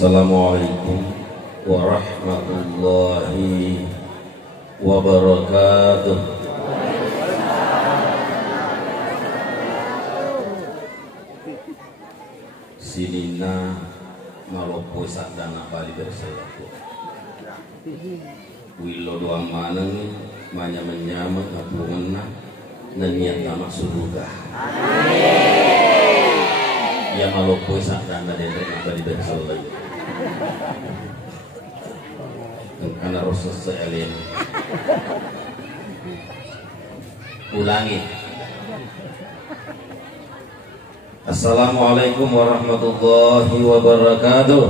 Assalamualaikum warahmatullahi wabarakatuh. Sinina malopo sadana bali berselaku. Wilo doang maneng manya menyama ngabungan naniat nama surga. Ya malopo sadana dendek bali berselaku. Karena Rasul seelin ulangi. Assalamualaikum warahmatullahi wabarakatuh.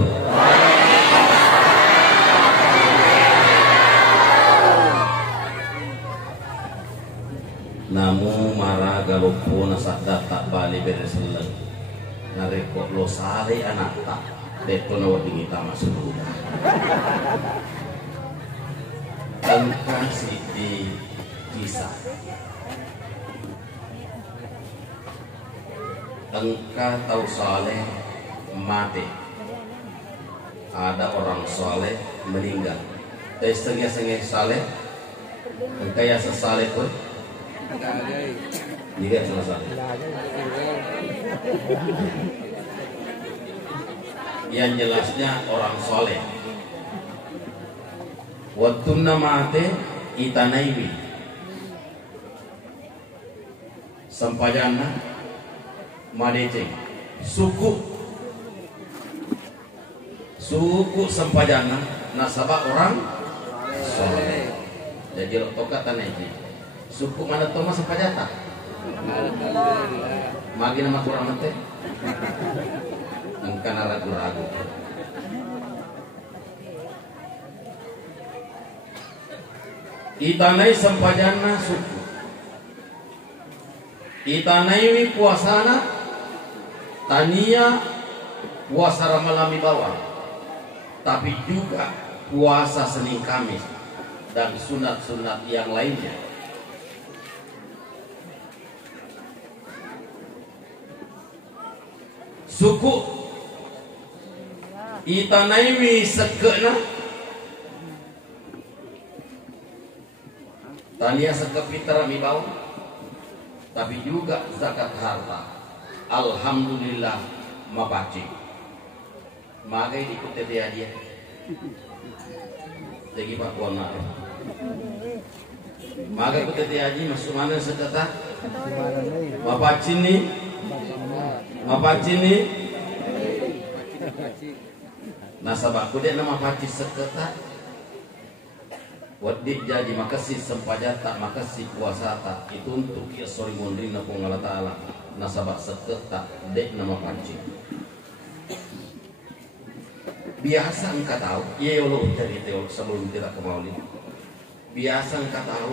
Namu marah galupun sadda tak bali bereseleng narekok lo sare anak tak deto nawat kita masuk rumah. Engkau sidi kisah engkau tahu saleh mati, ada orang saleh meninggal. Setengah-setengah saleh engkau ya sesaleh pun jika selesai yang jelasnya orang saleh. Waktu namate itanaiwi sampajana madece suku sampajana nasabah orang soleh. Jadi toka tanaiwi suku mana toma sampajata magi nama kurang mate engkana ragu-ragu. Itanai sampajana suku, itanai puasana tania puasa Ramalami bawah, tapi juga puasa Senin Kamis dan sunat-sunat yang lainnya. Suku itanai sekena tania sekepiter mibau, tapi juga zakat harta. Alhamdulillah mabaci. Magai dikuti dia dia. Jadi Pak Wana. Magai kuti dia aja masuk mana sekata? Mabaci nih. Mabaci nih. Nasabahku dia nama mabaci sekata. Wadik jadi makasih sempajata makasih puasa tak itu untuk ya sorry mondrin na pong Allah Ta'ala nasabak seketa dek nama panci. Biasa engkau tahu ya Allah cari teol sebelum tidak ke maulid. Biasa engkau tahu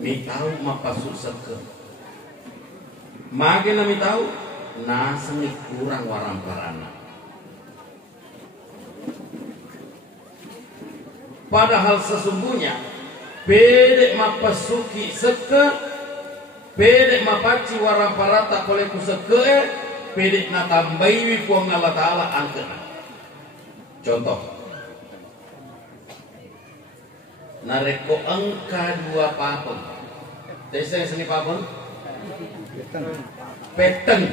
mi tahu mapasuk seket mage nami tahu nasengik kurang warang parana. Padahal sesungguhnya pedek mapasuki seke pedek mapaci warang parata koleku seke pedek natambai puang Allah Ta'ala angkena. Contoh nareko angka dua papon desa yang seni papon peteng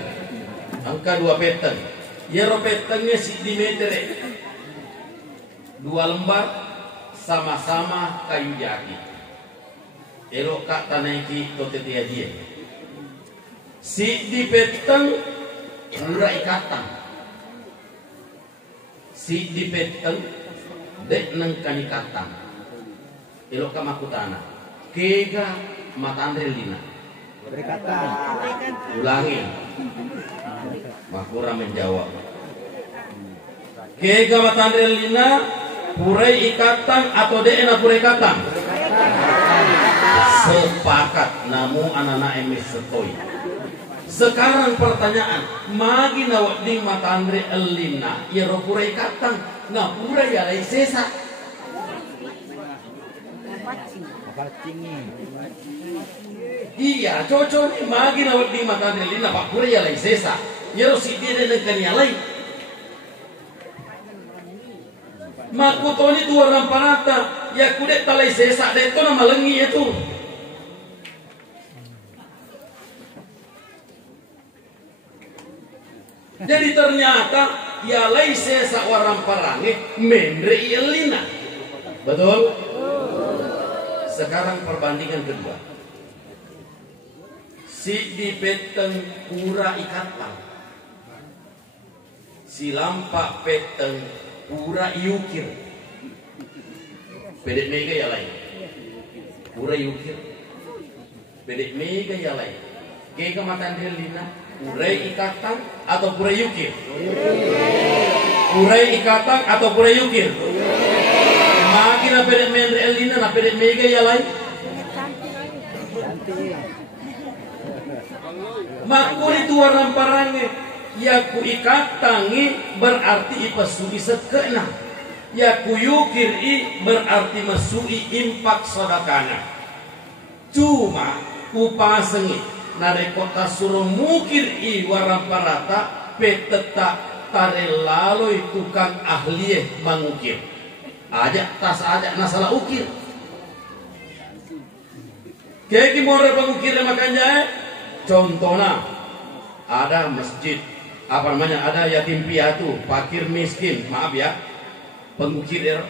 angka dua peteng yero petengnya si dimetere dua lembar sama-sama kayu jati. Elok kak tanaiki tote tiaji. Si di peteng murah ikatan. Si di peteng dek nengkan ikatan. Elok kak makutana. Kega matandre lina. Ulangi. Makura menjawab. Kega matandre lina. Purai ikatan atau DNA purai ikatan? Sepakat, namun anak-anak emis setoi. Sekarang pertanyaan, magi nawat di mata Andre elina, ya ro purai ikatan, nah purai ya lai sesa. Iya, cocok nih magi nawat di mata Andre elina, pak purai ya lai sesa, ya ro si dia dengan yang lain. Makutoni tu orang parata ya kudet talai sesak deto nama lengi itu. Jadi ternyata ya lai sesak orang parange mendre ielina. Betul? Sekarang perbandingan kedua. Si dipeteng pura ikatang. Si lampak peteng pura yukir. Bedek mega ya lain. Pura yukir. Bedek mega ya lain. Kega matan helina. Pura ikatang atau pura yukir? Pura ikatang atau pura yukir? Makin na bedek mega helina na bedek mega ya lain. Makuri tu warna parange. Ya ku ikatangi berarti ipasui sekena. Ya ku yukiri berarti masui impak sodakana. Cuma ku pasengi narekota suruh mukir i warang parata peteta tare laloi tukang ahli mangukir. Ajak tas ajak nasalah ukir. Kayak gimana pengukir makanya contohnya ada masjid apa namanya, ada yatim piatu, fakir miskin, maaf ya, pengukir ya.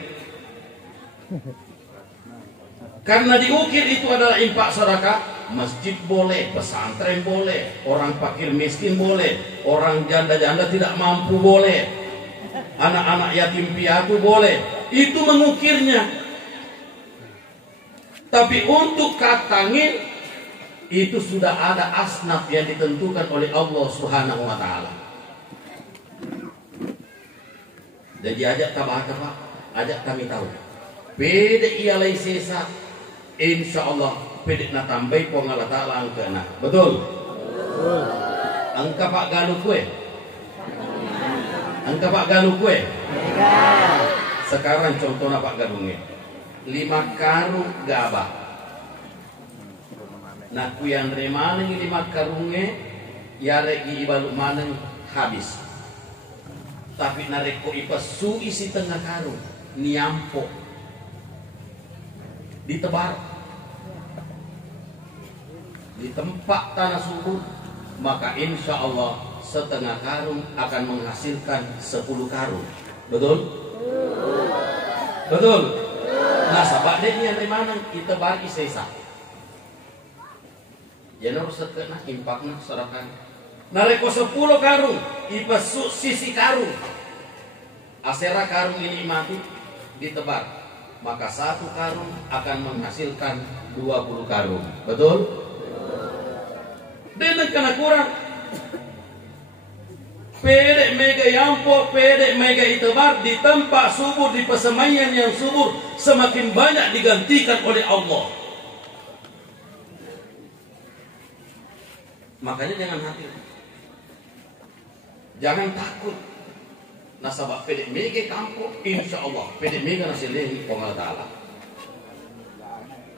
Karena diukir itu adalah impak sedekah, masjid boleh, pesantren boleh, orang fakir miskin boleh, orang janda-janda tidak mampu boleh, anak-anak yatim piatu boleh, itu mengukirnya. Tapi untuk katangin itu sudah ada asnaf yang ditentukan oleh Allah Subhanahu wa taala. Jadi ajak tabah Pak, ajak kami tahu. Pede ialai sesa, insya Allah pede na tambai po ngala ta'ala angka na. Betul? Angka Pak Galuh kue? Angka Pak Galuh kue? Sekarang contohnya Pak Galuhnya 5 karung gabah. Nah kuyan remaneng 5 karungnya yare gi ibaluk maneng habis. Tapi nareko ipasu isi tengah karung niampo ditebar di tempat tanah subur, maka insya Allah setengah karung akan menghasilkan 10 karung. Betul? Betul? Nah sabak deh yang dari mana kita bagi sesa ya harus sekena impaknya serakan. Nareko 10 karung ipasu sisi karung asera karung ini mati ditebar, maka 1 karung akan menghasilkan 20 karung. Betul? Dan kena kurang pede mega yampo, pede mega itebar di tempat subur, di pesemaian yang subur semakin banyak digantikan oleh Allah. Makanya jangan hati, jangan takut. Nasabak pede mega kampung, insya Allah pede mega nasilehi Allah Ta'ala.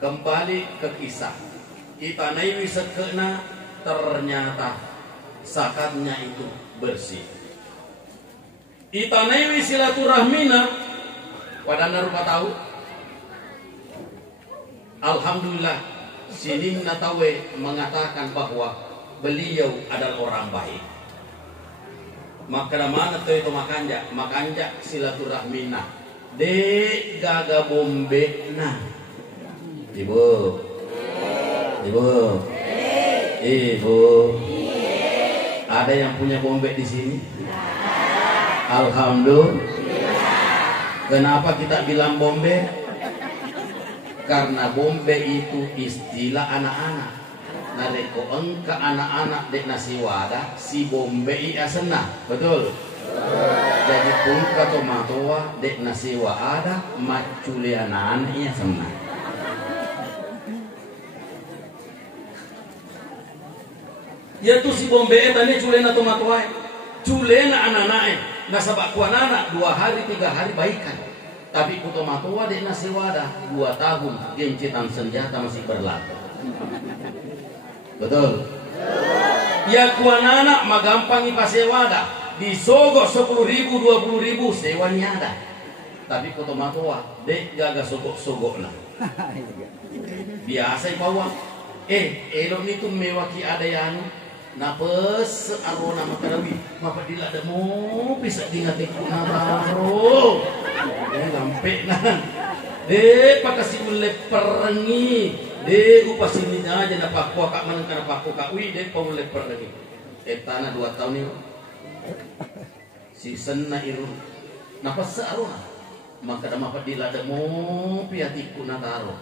Kembali ke kisah kita naiwi sekena, ternyata sakatnya itu bersih. Kita naiwi silaturahmina pada narupa tahu. Alhamdulillah Sining Natawe mengatakan bahwa beliau adalah orang baik. Maka mana tuh itu makanja silaturahmina de gaga bombe nah ibu ada yang punya bombe di sini? Alhamdulillah. Kenapa kita bilang bombe? Karena bombe itu istilah anak-anak. Nareko engka anak-anak dek nasi wadah si bombe iya senang, betul? Jadi pungka tomatoa dek nasi wadah maculi anak-anak iya senang. Ya tuh si bombe tadi culena tomatoa, culena anak-anak, nasabak ku anak 2 hari 3 hari baikan. Tapi ku tomatoa dek nasi wadah 2 tahun gencitan senjata masih berlaku. Betul? Ya kuan anak magampang ipasewada disogok 10.000 20.000 sewanya ada. tapi koto matoa dek gaga sogok-sogok lah. Biasa pawang. Elok ni tu mewaki ada yang napes arona makarawi mapa dila ada mo bisa dingati kuna baro. Lampe nan. Pakasi ulep perengi. Upasini aja na pakwa kak man kana pakwa kak wi pa ulep perengi. Tanah 2 tahun ni. Season na iru. Napas arona. Maka dah mapa dila ada mo piati kuna taro.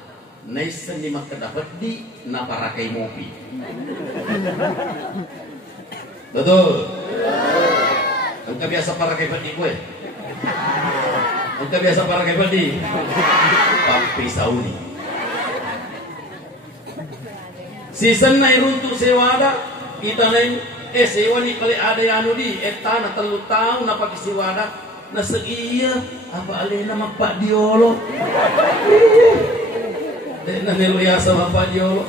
Naisen di maka dapat di naparakai mopi. Betul. Engkau biasa parakai padi gue. Engkau biasa parakai padi. Papi Saudi. Season na iruntuk sewada kita naik sewa ni kali ada yang anu di tanah 3 tahun apa ke sewada nasa iya apa alena mapak diolo. Dan neluyasa Bapak Diolo.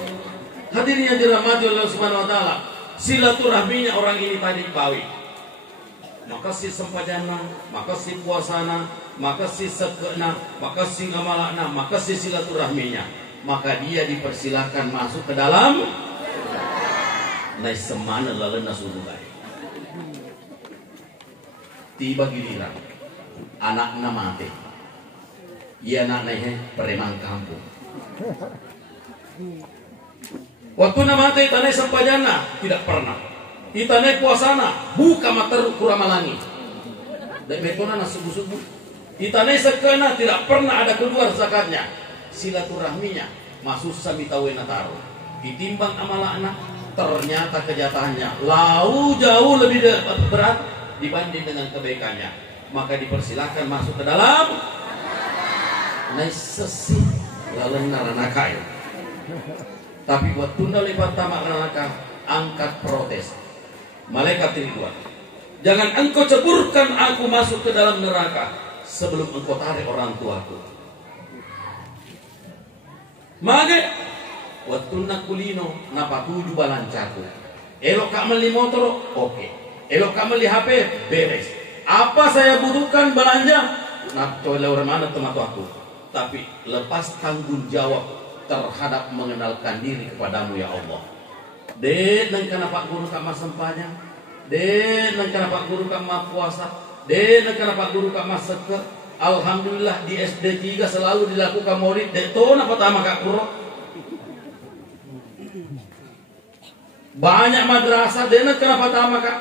Hadirin yang dirahmati Allah Subhanahu wa taala, silaturahminya orang ini tadi bawi. Maka si sempajana, maka si puasana, maka si sekena, maka si ngamalana, maka si silaturahminya. Maka dia dipersilakan masuk ke dalam nai semana lalena surugai. Tiba giliran anaknya mati. Ia anak naik preman kampung. Waktu nama mati tanai sampajana tidak pernah. Itanai puasana buka mater kuramalangi. Dan betona nasubuh-subuh. Itanai sekena tidak pernah ada keluar zakatnya. Silaturahminya masuk samitawe nataro. Ditimbang amalana ternyata kejatahannya jauh lebih berat dibanding dengan kebaikannya. Maka dipersilakan masuk ke dalam nai sesi lalu naranaka. Tapi buat tunda lepat tamak naranaka angkat protes. Malaikat Ridwan, jangan engkau ceburkan aku masuk ke dalam neraka sebelum engkau tarik orang tuaku. Mage waktu nak kulino napa 7 balancaku. Elok kak meli motor, oke. Elok kak meli HP, beres. Apa saya butuhkan belanja? Nak coba orang mana teman aku. Tapi lepas tanggung jawab terhadap mengenalkan diri kepadamu ya Allah. Dan karena Pak Guru kama sempanya, dan karena Pak Guru kama puasa, dan karena Pak Guru kama seker. Alhamdulillah di SD 3 selalu dilakukan maulid. Detona pertama Kak Guru. Banyak madrasah dan karena pertama Kak.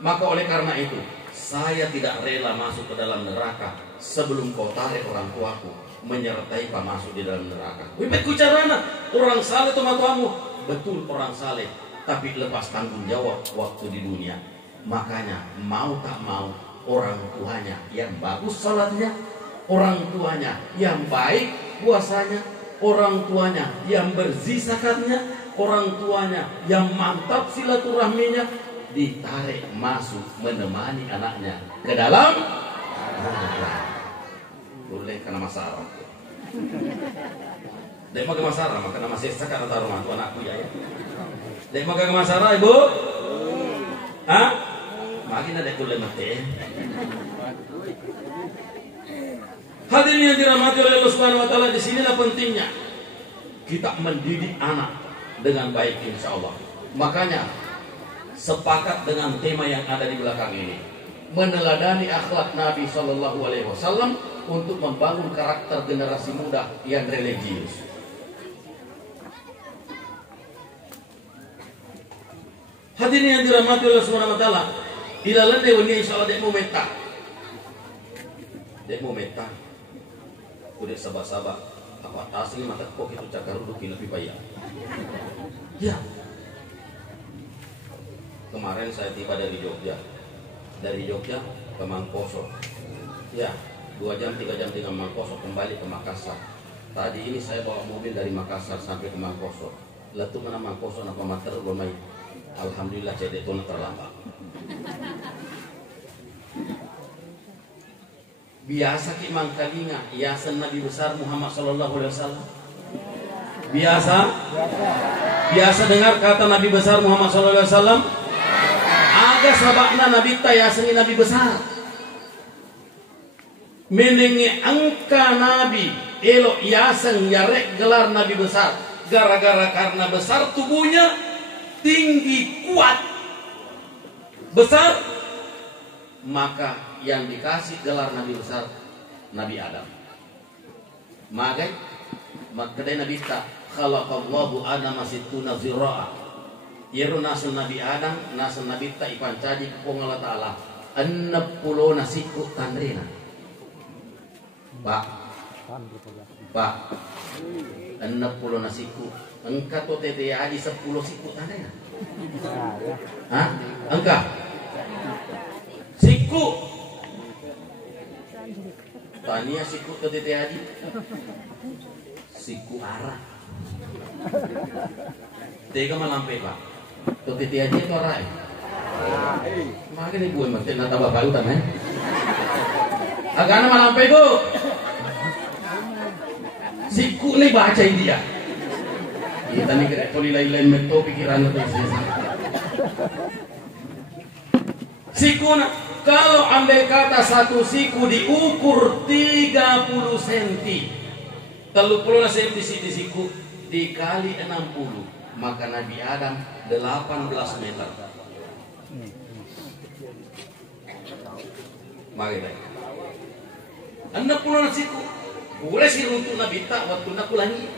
Maka oleh karena itu saya tidak rela masuk ke dalam neraka sebelum kau tarik orang tuaku menyertai kau masuk di dalam neraka. Wibet kucarana orang saleh tu matuamu. Betul orang saleh, tapi lepas tanggung jawab waktu di dunia. Makanya mau tak mau orang tuanya yang bagus salatnya, orang tuanya yang baik puasanya, orang tuanya yang bersih zakatnya, orang tuanya yang mantap silaturahminya, ditarik masuk menemani anaknya ke dalam boleh kena masalah. Dek mau ke masalah, maka nama saya sekarang taruh mantu anakku ya. Dek mau ke masalah ibu? Hah? Makin ada kulit mati. Hadirin yang dirahmati oleh Allah Subhanahu wa taala, di sinilah pentingnya kita mendidik anak dengan baik insyaallah. Makanya sepakat dengan tema yang ada di belakang ini, meneladani akhlak Nabi Shallallahu Alaihi Wasallam untuk membangun karakter generasi muda yang religius. Hadirin yang dirahmati Allah Subhanahu wa taala, ilalan dewe insyaallah dek mau meta. Dek mau meta. Udah sabar-sabar. Apa asli mata kok itu cakar duduk lebih payah. Ya. Kemarin saya tiba dari Jogja. Dari Jogja ke Mangkoso. Ya, 2 jam 3 jam tinggal Mangkoso, kembali ke Makassar. Tadi ini saya bawa mobil dari Makassar sampai ke Mangkoso. Letuk mana Mangkoso napa mater gomai. Alhamdulillah cedek tona terlambat. Biasa ki mangkalinga hiasan Nabi besar Muhammad sallallahu alaihi wasallam. Biasa dengar kata Nabi besar Muhammad sallallahu alaihi wasallam. Aga sabakna Nabi tayasan Nabi besar. menenge angka nabi elok yaseng yarek gelar nabi besar gara-gara karena besar tubuhnya, tinggi kuat besar, maka yang dikasih gelar nabi besar Nabi Adam. Maka nabi ta khalaqallahu Adam situna zira'a. Yeru nasun nabi Adam nasun nabi ta ipancaji kupong Allah Ta'ala 60 siku tandrina. Pak 60 siku. Engka to tete aji 10 siku tandrina. Hah? Engka siku tania siku to tete aji siku arah tega malampe Pak to tete aji to arah makanya gue mesti nata bapak lu tanah agana malampe go siku nih baca dia kita nih kira toli lain meto pikiran itu siku na kalau andai kata satu siku diukur 30 cm 30 cm di siku dikali 60 maka Nabi Adam 18 meter. Mari baik. 60 siku boleh sih untuk Nabi tak waktu nak ulangi.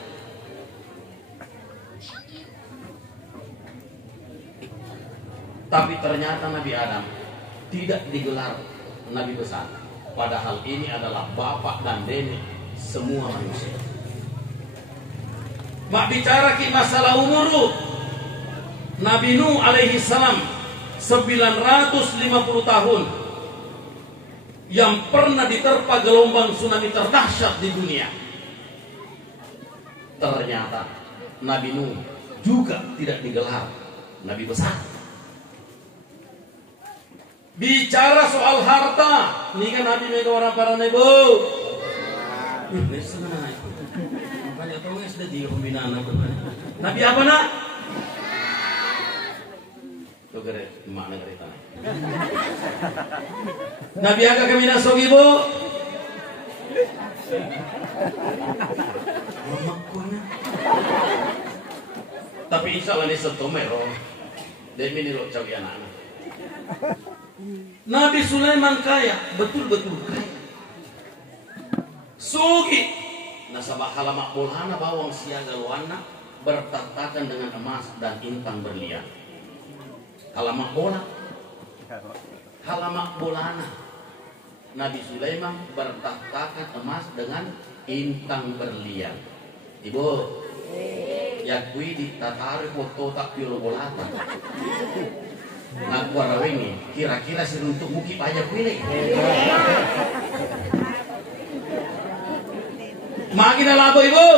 Tapi ternyata Nabi Adam tidak digelar Nabi besar. Padahal ini adalah bapak dan nenek semua manusia. Mak bicara ki masalah umur Nabi Nuh alaihi salam 950 tahun yang pernah diterpa gelombang tsunami terdahsyat di dunia. Ternyata Nabi Nuh juga tidak digelar Nabi besar. Bicara soal harta, ini kan Nabi mega orang para nebo. Ini senang. Banyak tahu yang sudah dihubungan Nabi apa nak? Tuh kere, mana cerita? Nabi agak kami nasogi bu. Tapi insya Allah ini setomero. Demi ini lo cawi anak-anak. Nabi Sulaiman kaya, betul-betul kaya. Sugi, nasabah halamak bolhana bawang siaga luana bertatakan dengan emas dan intan berlian. Halamak bolana. Nabi Sulaiman bertatakan emas dengan intan berlian. Ibu, yakui ditatari foto tak pilo bolata. Nak warna ini kira-kira sih untuk muki pajak pilih. Makin labo ibu.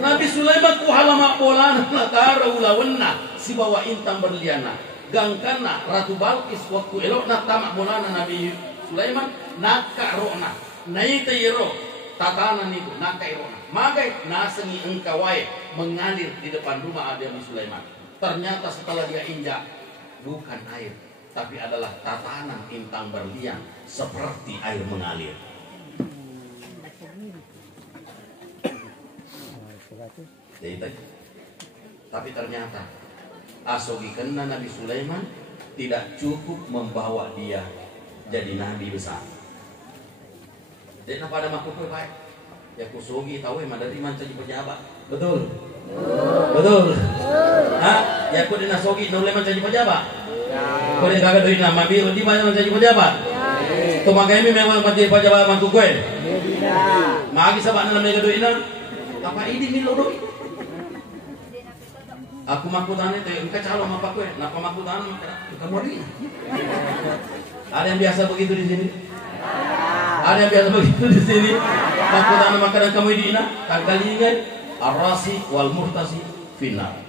Nabi Sulaiman ku halamak bolan natara ulawenna si bawa intan berliana. Gangkana Ratu Balkis waktu elok nak tamak bolana Nabi Sulaiman nakka rohna. Naita yero tatanan itu nakka rohna. Magai nasengi engkawai mengalir di depan rumah Nabi Sulaiman. Ternyata setelah dia injak bukan air, tapi adalah tatanan intang berlian seperti air mengalir. Tapi ternyata asogi kena Nabi Sulaiman tidak cukup membawa dia jadi nabi besar. Dan apa ada makhluk baik? Ya kusogi tahu emang dari mana jadi pejabat. Betul. Betul. Hah? Ya aku dinasogi nolai menjadi pejabat. Kau dia kagak duit nama biru di mana menjadi pejabat. Tu makanya memang menjadi pejabat mantu kue. Magi sabak namanya duit apa ini milo duit. Aku makutan itu, engkau calon apa kue? Napa makutan? Kamu ini. Ada yang biasa begitu di sini. Ada yang biasa begitu di sini. Makutan makanan kamu di ina. Kali ini Ar-Rasi wal Murtasi final.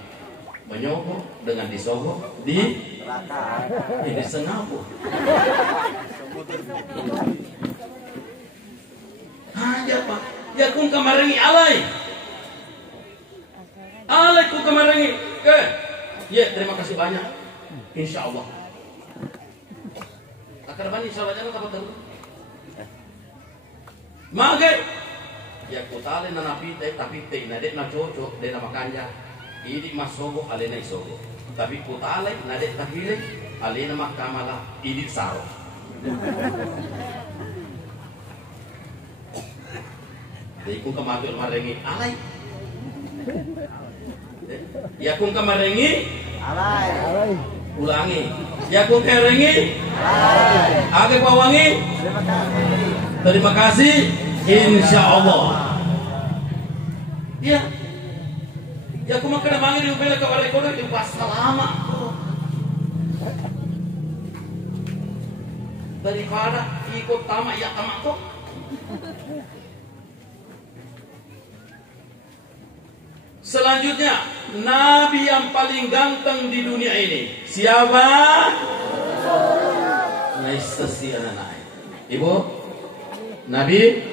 Menyogok dengan disogok di neraka. Ini sengapu. Aja Pak. Ya kun kamarengi alai. Alai kun kamarengi. Ya terima kasih banyak. Insya Allah. Akar bani insya Allah jangan kapan tahu. Magai ya kutale na napite tapi te na det na cocok de na makanja idi masogo ale na isogo tapi kutale na det tapile ale na makamala idi saro. Jadi kung kamatul marengi alay. Ya kung kamarengi alay. Ulangi. Ya kung kerengi alay. Age pawangi. Terima kasih. Insya Allah. Ya. Ya kung makanamangi di upela kabarek kono di pasalama. Daripada ikut tamak ya tamak kok. Selanjutnya, Nabi yang paling ganteng di dunia ini siapa? Naistasi anak-anak. Ibu, Nabi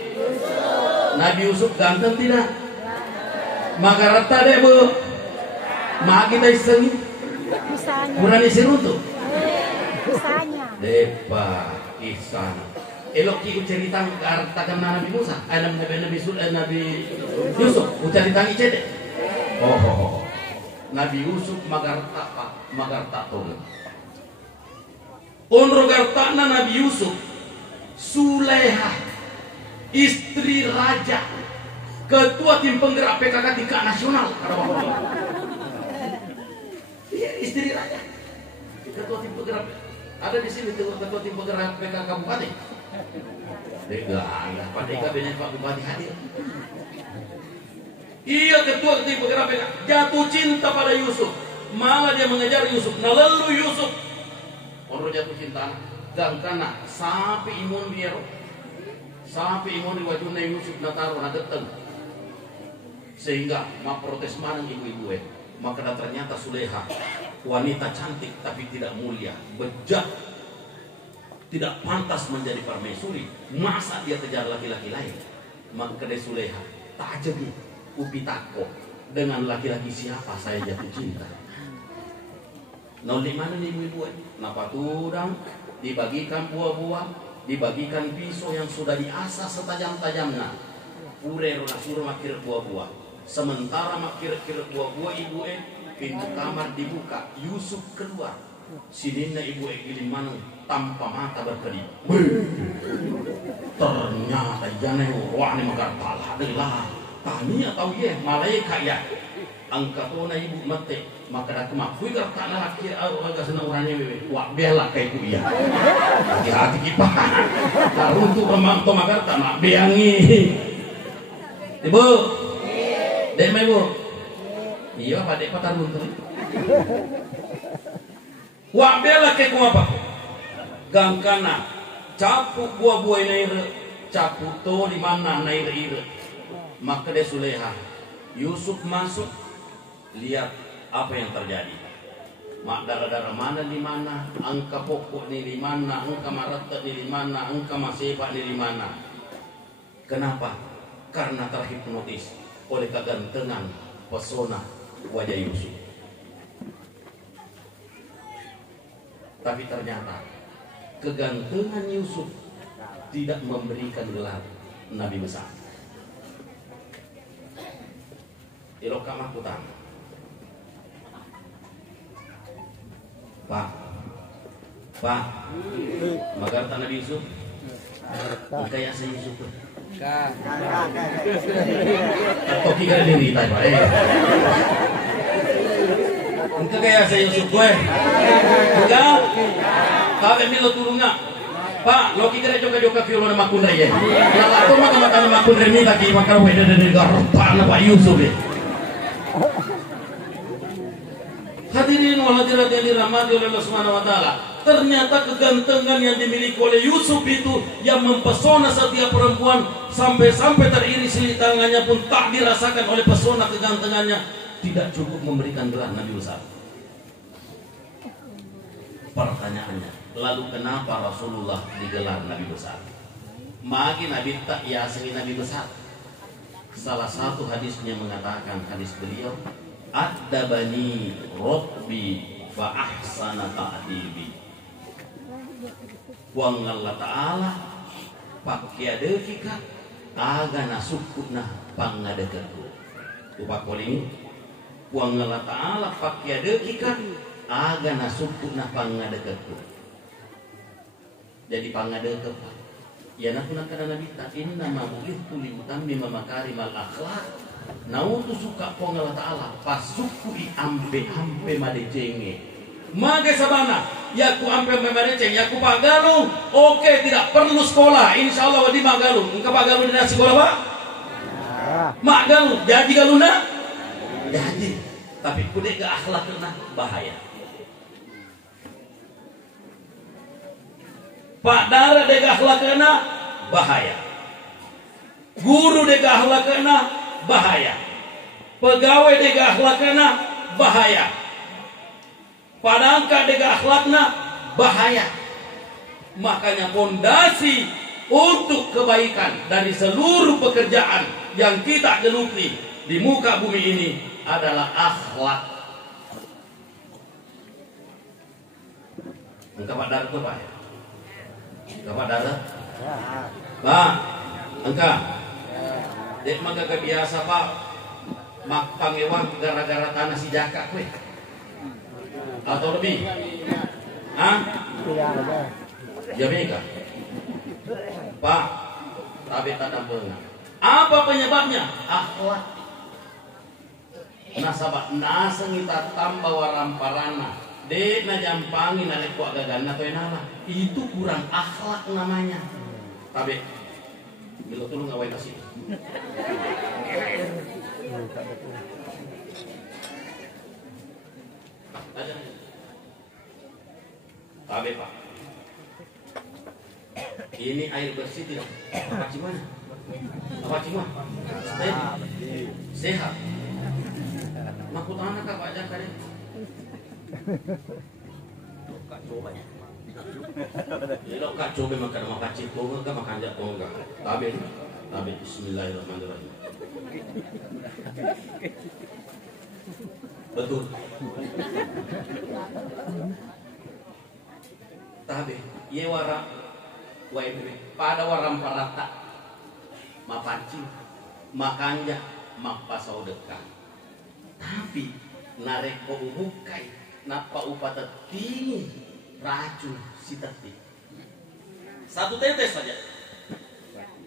Yusuf ganteng tidak? Maka rata deh bu, mak kita iseng, kurang iseng untuk. Depa kisah. Elok ki cerita katakan Nabi Musa, Nabi Yusuf, cerita icede. Nabi Yusuf magarta tong. Onro gartana Nabi Yusuf Suleha, istri raja, ketua tim penggerak PKK tingkat nasional. Iya, istri raja, ketua tim penggerak. Ada di sini ketua tim penggerak PKK Kabupaten. Enggak, pada kabinet Pak Bupati hadir. Iya, ketua tim penggerak PKK jatuh cinta pada Yusuf, malah dia mengejar Yusuf, nalalu Yusuf. Orang jatuh cinta, dan karena sampai imun biar, sampai imun di wajahnya Yusuf nataruh nageteng, sehingga mak protes mana ibu-ibu maka ternyata Suleha wanita cantik tapi tidak mulia, bejat, tidak pantas menjadi permaisuri. Masa dia kejar laki-laki lain? Maka dia Suleha tak jadi upi tako dengan laki-laki siapa saya jatuh cinta. Nah, di mana nih ibu-ibu? Napa tudang dibagikan buah-buah, dibagikan pisau yang sudah diasah setajam-tajamnya. Pure rona suruh makir buah-buah. Sementara makir buah-buah ibu pintu kamar dibuka, Yusuf keluar. Sininna ibu giling manung tanpa mata berkedip. Ternyata jane wani magartala adalah tani atau ye malaikat ya. Angkatona ibu mate maka dak makui gartana laki agak senang orangnya wewe. Wah bela kayak ku ya. Hati-hati kita. Lalu untuk remang to magartana beangi. Ibu. Dek ibu. Iya Pak Dek patar buntu. Wah bela kayak ku apa? Gangkana capuk buah-buah naire, capuk to di mana naire ire. Maka dia Suleha, Yusuf masuk, lihat apa yang terjadi. Mak darah-darah mana di mana, angka pokok ni di mana, angka marata ni di mana, angka masepa ni di mana. Kenapa? Karena terhipnotis oleh kegantengan pesona wajah Yusuf. Tapi ternyata kegantengan Yusuf tidak memberikan gelar Nabi besar. Ilokam aku tanya, Pak, magarta Nabi Yusuf, kayak saya Yusuf. Atau kira diri tadi, Pak. Untuk kayak saya Yusuf gue, enggak? Kau ambil turun nggak? Pak, lo kira juga film nama makun ya? Kalau aku maka makun remi lagi maka weda dari garpa Pak Yusuf ya. Hadirin walhadirat yang dirahmati oleh Allah Subhanahu wa taala. Ternyata kegantengan yang dimiliki oleh Yusuf itu yang mempesona setiap perempuan sampai-sampai teriris di tangannya pun tak dirasakan oleh pesona kegantengannya, tidak cukup memberikan gelar Nabi besar. Pertanyaannya, lalu kenapa Rasulullah digelar Nabi besar? Magi Nabi tak yasini Nabi besar. Salah satu hadisnya mengatakan, hadis beliau, Ad-dabani Rabbi fa ahsana ta'dibi. Wang Allah Ta'ala pakai dekika aga nasukuna pangadekeku upak poling puang Allah Ta'ala pakai dekikan aga nasukuna pangadekeku jadi pangadekep ya nakuna kana nabi ta inna ma bu'ithu li utammima makarimal akhlaq nautu suka puang Allah Ta'ala pasuku i ampe madecenge mage sabana ya ku ampe madeceng ya ku pagalung oke tidak perlu sekolah insyaallah di magalung engka pagalung di sekolah Pak mak galung jadi galuna jadi tapi kude ke akhlakna bahaya Pak Dara dek akhlakna bahaya guru dek akhlakna bahaya pegawai dek akhlakna bahaya padangka dek akhlakna bahaya makanya pondasi untuk kebaikan dari seluruh pekerjaan yang kita geluti di muka bumi ini adalah akhlak. Engkau Pak Dara Pak ya? Engkau Pak Dara? Pak, engkau? Dek maka kebiasa Pak mak pangewang gara-gara tanah si jaka kue atau lebih? Hah? Ya mereka. Pak, tapi tak benar. Apa penyebabnya? Akhlak. Nasabak nasa ngita tambah waramparana. Dek na jampangi na lekwa gagan na toy nama. Itu kurang akhlak namanya. Tapi bilo tulung ngaway nasi. Tapi Pak, ini air bersih tidak? Apa cimanya? Apa cimah? Sehat. Makut anak Pak Jakar ini. Lo kak coba makan makan cito enggak makan jatuh enggak. Tapi Bismillahirrahmanirrahim. Betul. Tapi ye wara pada waram parata mapancing makanja mapasaudekan tapi nareko ubukai napa upata tinggi racun sitati satu tetes saja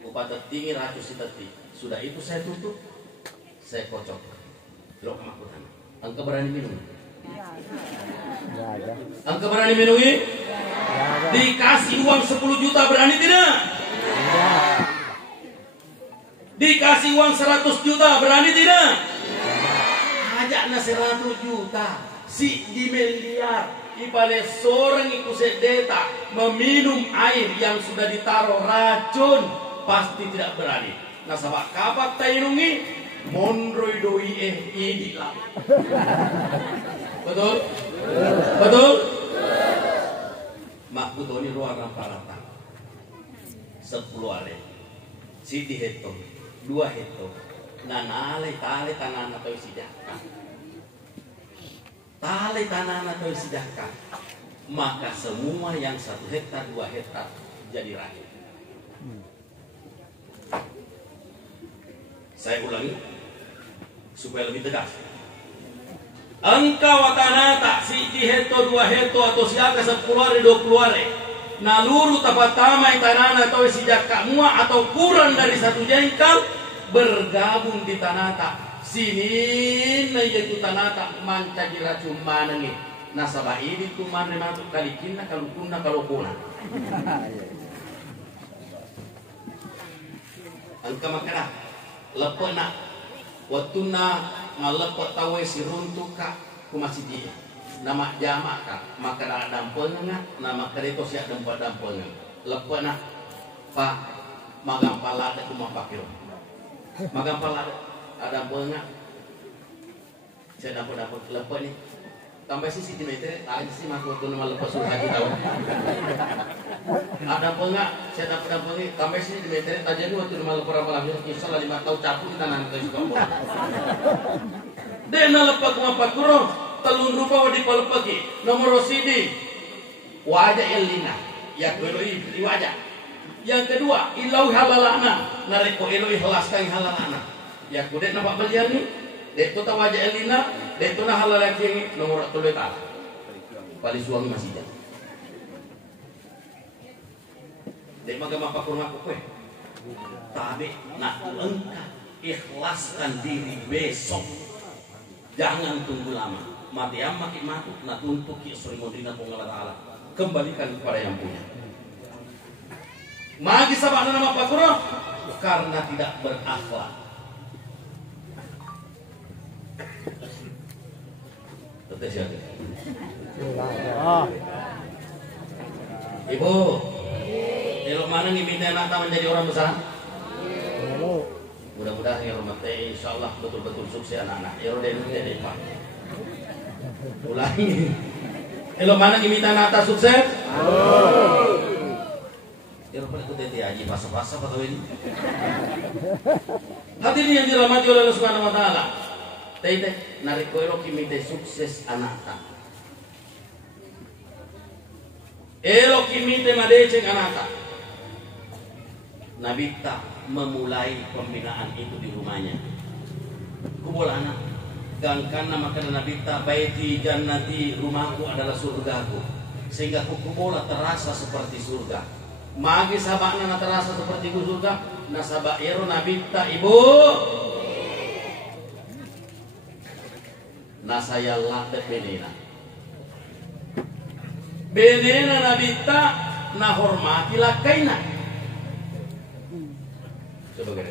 upata tinggi racun sitati sudah itu saya tutup saya kocok lo kemakutan engkau berani minum engkau berani minum dikasih uang 10 juta berani tidak dikasih uang 100 juta berani tidak ajaknya 100 juta si di miliar ibale seorang ikut sedeta meminum air yang sudah ditaruh racun pasti tidak berani nasabak kapak tainungi mondroi doi idilah betul betul makutoni ruang ramparata 10 ale si diheto 2 heto nanale tale tanana toy sidaka tale tanana toy sidaka maka semua yang 1 hektar 2 hektar jadi rakyat. Saya ulangi supaya lebih tegas. Engkau tanata si diheto 2 heto atau siaka 10 hari 20 hari naluru tapatamai tanana atau sidaka mua atau kurang dari 1 jengkal bergabung di tanata sini na yaitu tanata mancagira cumanangi nasabah ini tu manre masuk kali kinna kalau kunna kalau kuna angka makana lepena watuna ngalepot tawe si runtuka kumasi dia nama jamak ka maka ada dampenga nama kereta siap dampenga lepena pak magang palada kuma pakiro magang palada ada dampenga saya dapat lepet ni tambah sisi di meter aja sih mas waktu nama lepas sudah haji tahu ada dampenga saya dapat dampenga tambah sisi di meter aja ni waktu nama lepas apa lagi insyaallah 5 tahun capu kita nanti suka bola dena lepas kuma pakiro telun rupa wadi palepagi nomor sidi wajah elina ya keloi wajah Yang kedua, ilau halalana, nareko elo ikhlaskan halalana. Ya kudet nampak beliani, dek tu tawaja elina, dek tu nah halal lagi nomor tu letak. Paling suami masih jam. Dek magama pakun aku kue. Tapi nak engkau ikhlaskan diri besok. Jangan tunggu lama. Mati yang makin matu, nak untuk Sri Modina Tunggal Ta'ala. Kembalikan kepada yang punya. Magi sabana nama pakun karena tidak berakhlak. Tetes ya. Ibu, kalau mana nih minta anak menjadi orang besar? Mudah-mudahan ya rahmat insya Allah betul-betul sukses anak-anak. Ya udah jadi pak. Ulangi. Kalau mana nih minta anak sukses? Ya rahmat ikut haji pas-pas atau ini. Hadirin yang dirahmati oleh Allah Subhanahu Wa Taala. Tete narik koelo kimite sukses anak-anak. Elo kimite madeceng anak-anak. Nabita memulai pembinaan itu di rumahnya. Kubola anak, gangkan nama kena Nabita baiti jannati, rumahku adalah surgaku. Sehingga kubola terasa seperti surga. Magi sabakna terasa seperti surga. Nasabak ero Nabita ibu. Nasaya ladet benena. Benena Nabita na hormati lakaina. Coba gede.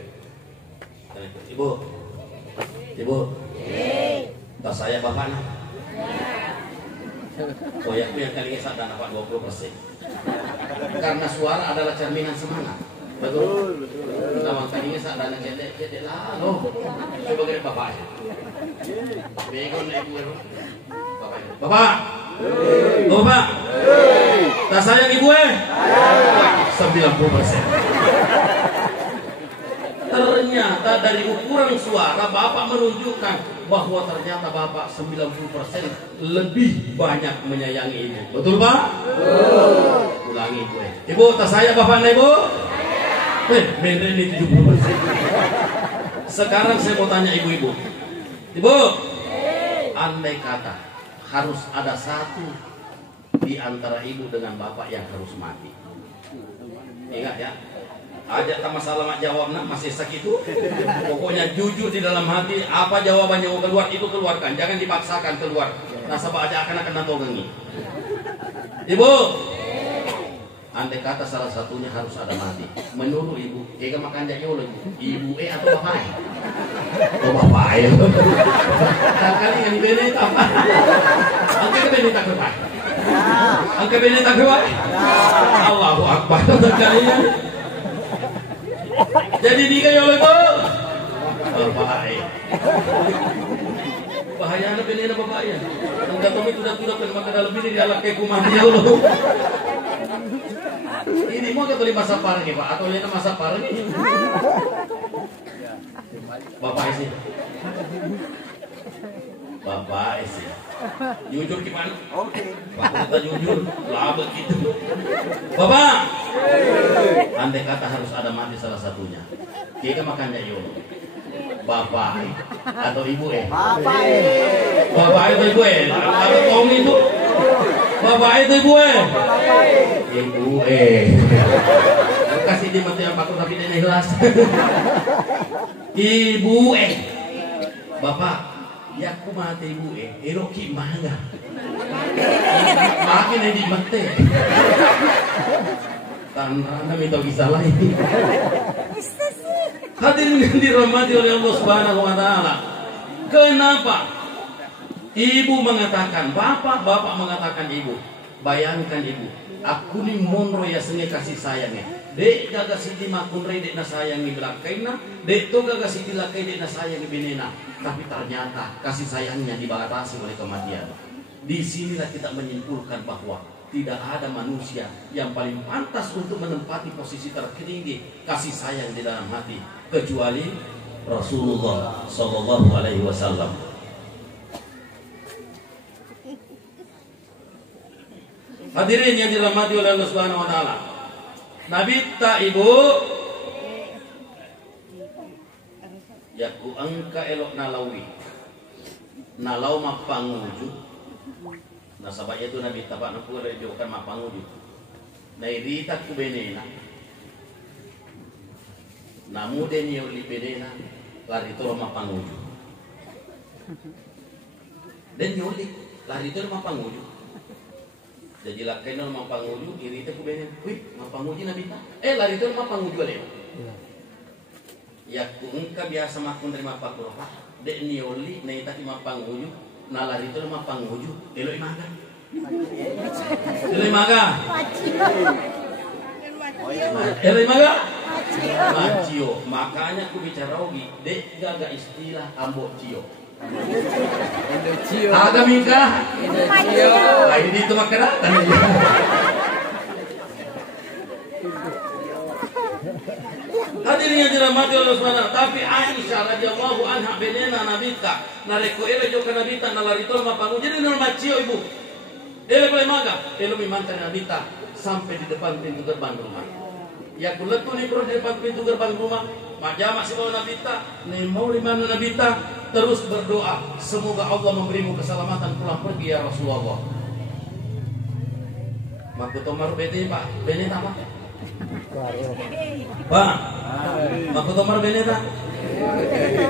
Ibu. Ibu. Tak saya bapaknya. Koyakku yang kali ini sadar dapat 20%. Karena suara adalah cerminan semangat. Betul. Lawang kali ini sadar cedek lah. Loh. Coba gede bapaknya. Begon ibu. Bapak. Bapak. Tak sayang ibu 90%. Ternyata dari ukuran suara Bapak menunjukkan bahwa ternyata Bapak 90% lebih banyak menyayangi ibu. Betul Pak? Betul. Ulangi ibu. Ibu, tak saya Bapak dan ibu? Bener ini 70%. Sekarang saya mau tanya ibu-ibu. Ibu, andai kata harus ada satu di antara ibu dengan Bapak yang harus mati. Ingat ya. Aja tak masalah mak jawab nak masih sakit itu. Pokoknya jujur di dalam hati apa jawabannya mau keluar itu keluarkan, jangan dipaksakan keluar. Nasabah aja akan natogengi. Ibu, andai kata salah satunya harus ada mati, menurut ibu, ega makan jauh ibu, ibu atau bapak? Oh bapak ya. Kali yang dibeli apa? Angkat beli tak keluar. Angkat beli tak keluar. Allahu Akbar sekalian. Jadi dia ya oleh bapak. Bahaya na pinina bapak ya. Ang gatomit udah kan maka dalam ini dialak kayak kumah dia loh. Ini mau ketulis masa parang Pak atau ini masa parang ini? Bapak sih. Bapak sih. Jujur gimana? Oke. Kita jujur, lah begitu. Bapak, andai kata harus ada mati salah satunya, kita makan jayo. Bapak atau ibu Bapak. Bapak itu ibu atau Tom itu? Bapak itu ibu Ibu kasih di mati yang pakai tapi dia ikhlas. Ibu Bapak. Ya aku mati ibu eroki mangga. Makin di mate. Tanrana minta kisah lain. Hadirin yang dirahmati oleh Allah Subhanahu Wa Taala. Kenapa ibu mengatakan bapak, bapak mengatakan ibu? Bayangkan ibu, aku ni monro ya sengi kasih sayangnya. Dek gagas siti makun rey dek na sayangi belakaina, dek to gagas siti lakai dek na sayangi binena. Tapi ternyata kasih sayangnya dibatasi oleh kematian. Di sinilah kita menyimpulkan bahwa tidak ada manusia yang paling pantas untuk menempati posisi tertinggi kasih sayang di dalam hati kecuali Rasulullah Sallallahu Alaihi Wasallam. Hadirin yang dirahmati oleh Allah Subhanahu Wa Taala. Nabita ibu ya ku angka elok nalawi nalau mapanguju nasabaya itu Nabita pak naku rejokan mapanguju nairita ku benena namu denyo li benena lari to mapanguju dan nyoli lari to mapanguju jadi lakai nol mapanguju irita ku benena wih mapanguju Nabita lari to mapanguju ale ya ku engka biasa makun terima pakuro pak dek nioli naita ki mapanguju nalari to mapanguju elo imaga elo imaga elo imaga Macio, makanya aku bicara ogi, dek gaga istilah ambo cio. Agak mingka, ini itu makanan. Hadirin yang dirahmati Allah Subhanahu. Tapi Aisyah radhiyallahu anha benena Nabita, nareko ele joka Nabita nalarito mapangu. Jadi norma cio ibu. Ele boleh maga, ele mimantan Nabita sampai di depan pintu gerbang rumah. Ya kuletu nih bro di depan pintu gerbang rumah. Majama si bawa Nabita, nih mau di mana Nabita, terus berdoa semoga Allah memberimu keselamatan pulang pergi ya Rasulullah. Maku tomar bete pak, bene apa? Pak, maku tomar bene tak?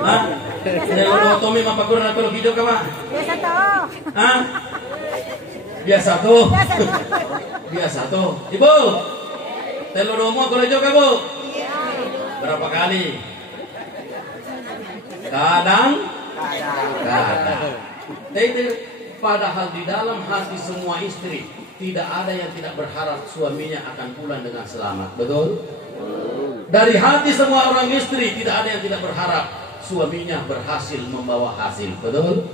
Hah? Nelo tomi mapakur na pero video ka ma? Biasa toh. Hah? Biasa tuh. Biasa tuh. Ibu. Telo domo ako rejo ka bu? Berapa kali? Kadang. Padahal di dalam hati semua istri tidak ada yang tidak berharap suaminya akan pulang dengan selamat. Betul? Dari hati semua orang istri tidak ada yang tidak berharap suaminya berhasil membawa hasil. Betul?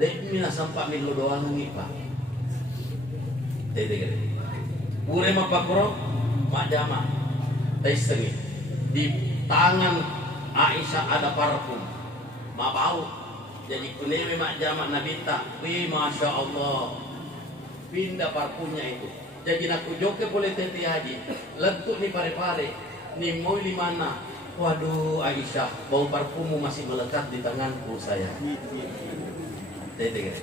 Dek mina sampai milo doang nih pak. Dek. Ure mapakro mak jama. Taisengi di tangan Aisyah ada parfum. Mak bau. Jadi kunewe mak jama Nabita. Wih masya Allah. Pindah parfumnya itu. Jadi nak joke boleh tete haji. Lentuk nih pare-pare. Nih mau di mana? Waduh Aisyah, bau parfummu masih melekat di tanganku saya. Tete.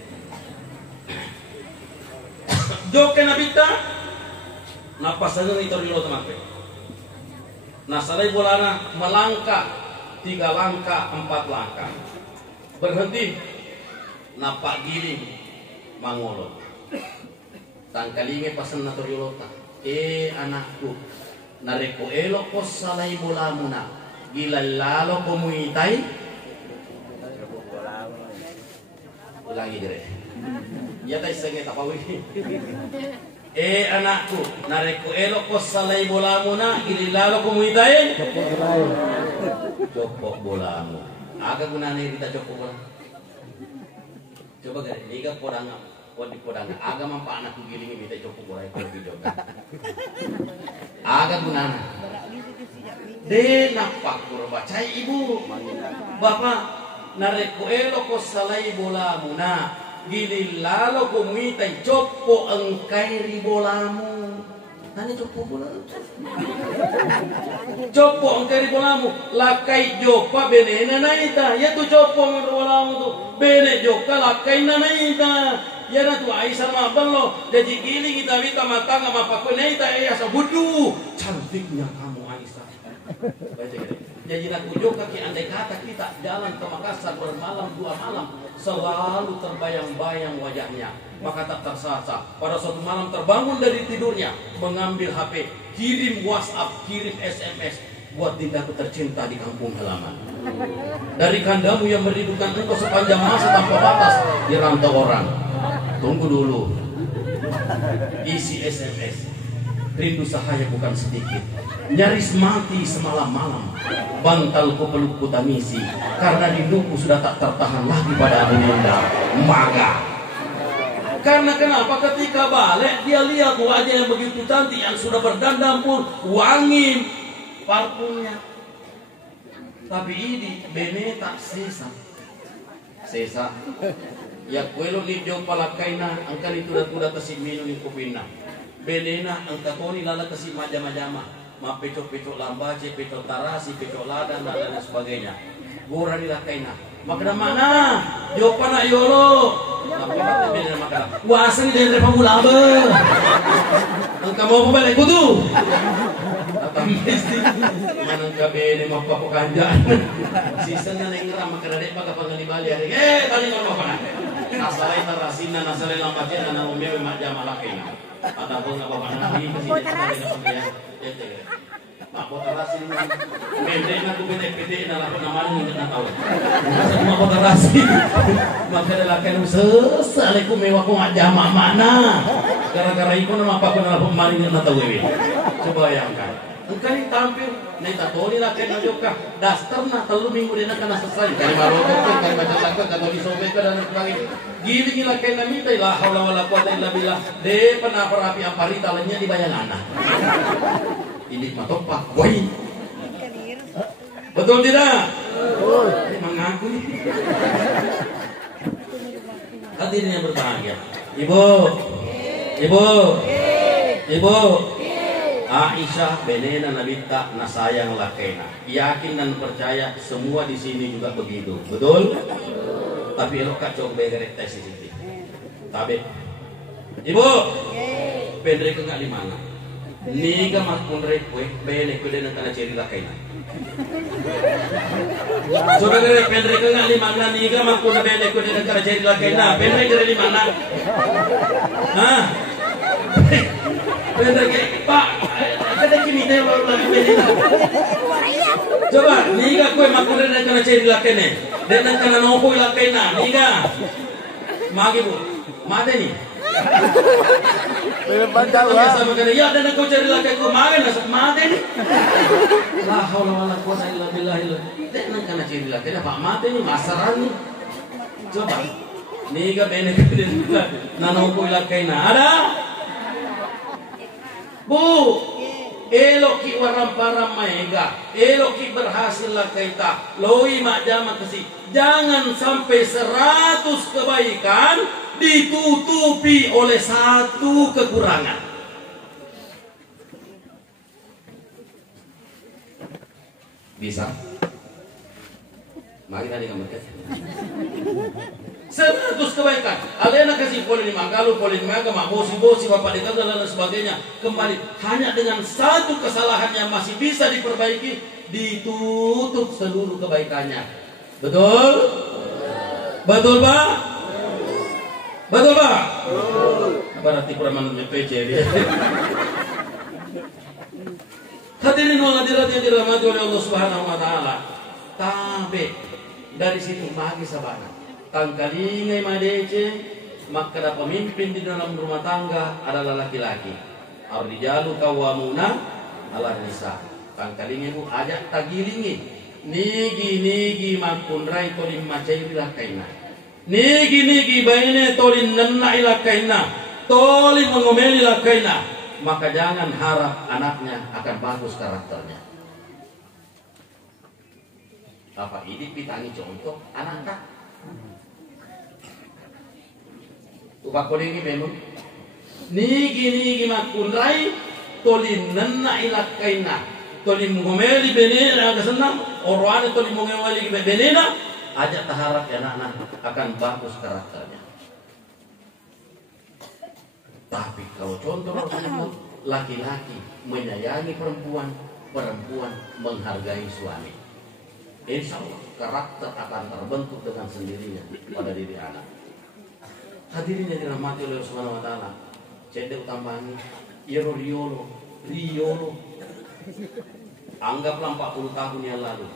Joke Nabita. Napas saja itu dilo teman-teman. Nasalai bolana melangkah 3 langkah 4 langkah. Berhenti. Napak giling mangolot. Tangkalinge pasan na toriolota. Anakku, nareko elo ko salay bola muna. Gilalalo ko muitay. Ulangi dire. Ya tay senge tapawi. Anakku, nareko elo ko salay bola muna. Gilalalo ko muitay. Copok bolamu. Aga gunanya kita copok bola. Coba gak, liga podang di podang. Aga mampa anakku giling minta copok bola itu video kan. Aga gunanya. De napak baca ibu. Bapak nareko elo ko salay bola muna. Gililalo ko muitay copok engkay ri bolamu. Tanya copok bola. Copok engkay ri bolamu. Lakai jopa benena naita. Ya tu copok ri bolamu tu. Bene joka lakai naita. Ya na tu Aisyah mabang lo. Jadi giling kita vita matanga mapakwe naita. Asa budu. Cantiknya kamu Aisyah. Jadi nak ujuk kaki andai kata kita jalan ke Makassar bermalam 2 malam selalu terbayang-bayang wajahnya, maka tak tersasa pada suatu malam terbangun dari tidurnya mengambil HP, kirim WhatsApp, kirim SMS buat dindaku tercinta di kampung halaman. Dari kandamu yang merindukan engkau sepanjang masa tanpa batas di rantau orang. Tunggu dulu. Isi SMS. Rindu sahaya bukan sedikit. Nyaris mati semalam malam. Bantalku peluk ku tangisi karena rinduku sudah tak tertahan lagi pada Adinda Maga. Karena kenapa ketika balik dia lihat wajah yang begitu cantik yang sudah berdandam pun wangi parfumnya. Tapi ini bene tak sesa. Ya kuelo ni jong palakaina angkan itu dah tasik minum ni kupina. benena angka koni lala kasih majama-jama ma pecok-pecok lambace, pecok tarasi, pecok ladang dan sebagainya. Gora nila kaina. Makna mana? Yo pana yolo. Tapi kata benena makna. Wasan dari pamula ba. Angka mau balik kudu. Mesti manang kabene mapapukanjaan. Season na nang ram makadade pagkapangali bali ari. Tali ko pa na. Nasalay tarasina nasalay lang pati na umewe majama laki na. Atapon na pa na hindi kasi na mapotarasin mo. Mende na kupite-pite na lapot naman ng natawa. Sa mapotarasin. Magkadalaki ng sasali kumewa ko majama mana. Gara-gara iko na mapapon na lapot maring ng natawa. Coba bayangkan. Ang kaning tampil na itatoli na kayo na ka daster na 3 minggu din na ka nasasali kaya maroto ko kaya macam-macam kaya disobek ka dan sebagainya giling nila kayo na mitay la hawla wala quwata illa billah de panaparapi ang parita lanya di bayangan na hindi matopak boy betul tidak? Betul mengaku hadirin yang berbahagia ibu Aisyah benena nabita na sayang lakena. Yakin dan percaya semua di sini juga begitu. Betul? Tapi elok kacau begeret tes ini. Tabe. Ibu. Pendre ke ngali mana? Niga makun rekwe bene ko den kana ceri lakena. Coba gere pendre ke ngali mana niga makun bene ko den kana ceri lakena. Pendre ke di mana? Hah? Pendre ke Pak kada kimi teh lagi benena. Coba niga koe makun den kana ceri lakene. Den kana nopo lakena. Niga. Magi bu. Mate ni. Biasa magana ya dan aku cari laki aku makan nasab mati ni. La haula wala quwata illa billah. Dek nang kana cari laki pak mati ni masaran ni. Coba. Niga bene keden nanopo laki na ada. Bu, eloki waram param maega, eloki berhasil lakaita, loi mak jama kasi. Jangan sampai 100 kebaikan ditutupi oleh 1 kekurangan. Bisa? Mari tadi kamu 100 kebaikan. Alena kasih poin 5 galu, poin 5 agama, bosi-bosi, bapak dekat dan sebagainya. Kembali hanya dengan 1 kesalahan yang masih bisa diperbaiki, ditutup seluruh kebaikannya. Betul? Betul, Pak? Betul, Pak? Berarti kurang PC dia. Hadirin wal hadirat yang dirahmati oleh Allah Subhanahu wa taala. Tabe dari situ bagi sabana. Tangkalingai madece, maka ada pemimpin di dalam rumah tangga adalah laki-laki. Ar-rijalu qawwamuna 'ala nisa. Tangkalingai bu ajak tagilingi. Nigi makun rai tolim macai lakaina. Nigi baine tolin nanna ilakaina. Tolin mengomeli lakaina. Maka jangan harap anaknya akan bagus karakternya. Apa ini pitangi contoh anak tak? Upah kolingi memang nigi makun rai tolin nanna ilakaina. Tolin mengomeli benena kesenang orwane tolin mengomeli benena ajak taharap ya anak-anak akan bagus karakternya. Tapi kalau contoh laki-laki menyayangi perempuan, perempuan menghargai suami, insya Allah karakter akan terbentuk dengan sendirinya pada diri anak. Hadirin yang dirahmati oleh Allah Subhanahu wa taala. Cedek utamani riolo. Anggaplah 40 tahun yang lalu.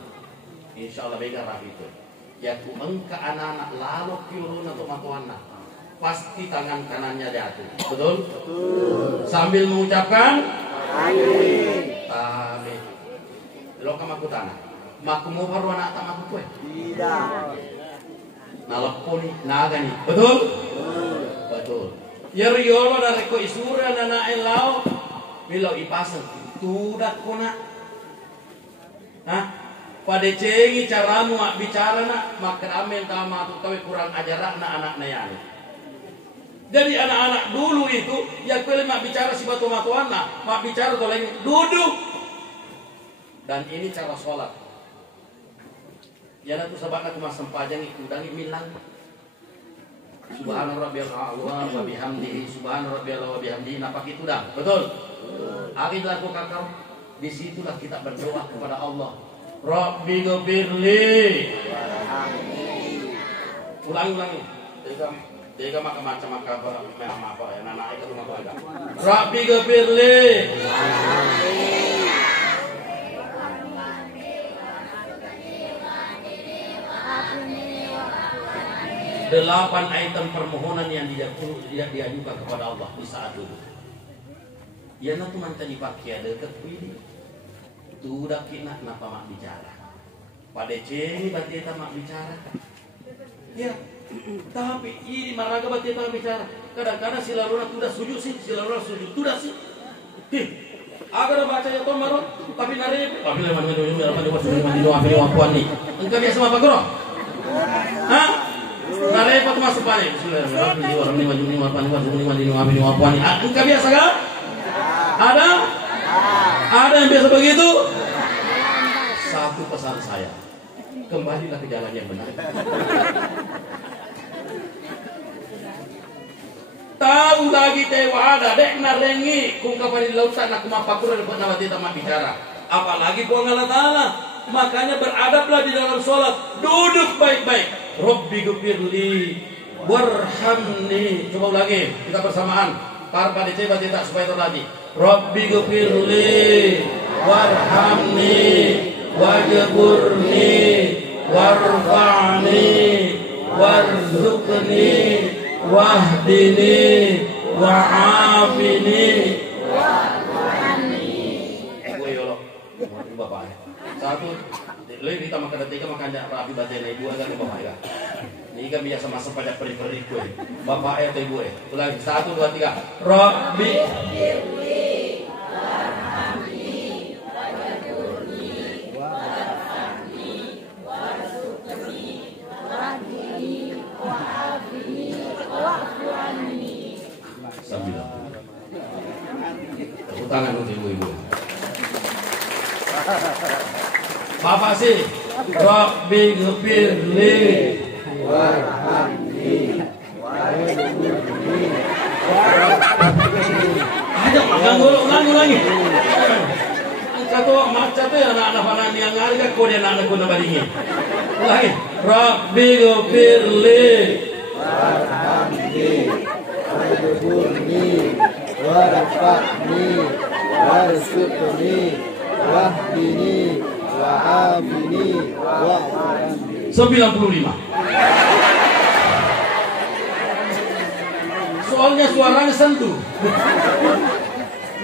Insya Allah bega rapi itu. Ya ku engka anak-anak lalu kiurun atau matuana. Pasti tangan kanannya jatuh. Betul? Betul. Sambil mengucapkan amin. Amin. Lo kamaku tanah. Maku mau baru anak tak maku kue. Tidak. Nalapun naga nih. Betul? Betul. Ya riolo dari ko isura nana elau bilau ipasang tudak kona. Hah? Pada cengi caramu bicara nak makan amin tama tu kau kurang ajaran nak anak nayani. Jadi anak-anak dulu itu ya kue mak bicara si batu matuana, mak bicara tolong duduk. Dan ini cara sholat. Ya nanti sabana cuma sempajang itu dan milang. Subhana rabbiyal a'la wa bihamdihi subhana rabbiyal wa bihamdihi napak itu dah. Betul? Hari laku kakak di situlah kita berdoa kepada Allah. Rabbi ghfirli. Ulangi. Tiga macam apa ya anak itu rumah keluarga. Rabbi ghfirli. 8 item permohonan yang diajukan kepada Allah di saat dulu. Ya nanti mantan dipakai ada kepilih. Tu dah kena napa mak bicara. Pada ceng berarti mak bicara. Ya, tapi ini maraga berarti mak bicara. Kadang-kadang si laluna tu dah sujud sih, si laluna sujud tu dah sih. Agar baca ya ton marot, tapi nare. Tapi lemah engkau biasa apa guru? Hah? Nare apa tu masuk paling? Engkau biasa kan? Ada? Ada yang biasa begitu? Satu pesan saya, kembalilah ke jalan yang benar. Tahu lagi tewa ada dek narengi kung kapal di lautan aku mapakur dapat nama kita mak bicara. Apalagi buang Allah Ta'ala. Makanya beradablah di dalam sholat. Duduk baik-baik. Rabbi ghfirli warhamni. Coba lagi kita bersamaan. Karpa dicoba tidak supaya terlatih. Rabbi ghfirli warhamni wajburni warfa'ni warzuqni wahdini wa'afini wa'afini. Bapak satu lebih kita makan tiga makan rapi batin ibu agak bapak ya. Ini kan biasa masuk pada peri-peri kue. Bapak atau ibu ulangi 1, 2, 3. Rabbi tangan untuk ibu-ibu. Bapak sih, Rabbi ghfirli warhamni warhamni. Aja makan dulu, ulangi. Kata macam tu anak-anak panan yang harga kau dia anak kau nak balingi. Ulangi, Rabbi ghfirli warhamni warhamni warfa'ni warzuqni wahdini wa'afini wa'afini. 95. Soalnya suaranya sentuh.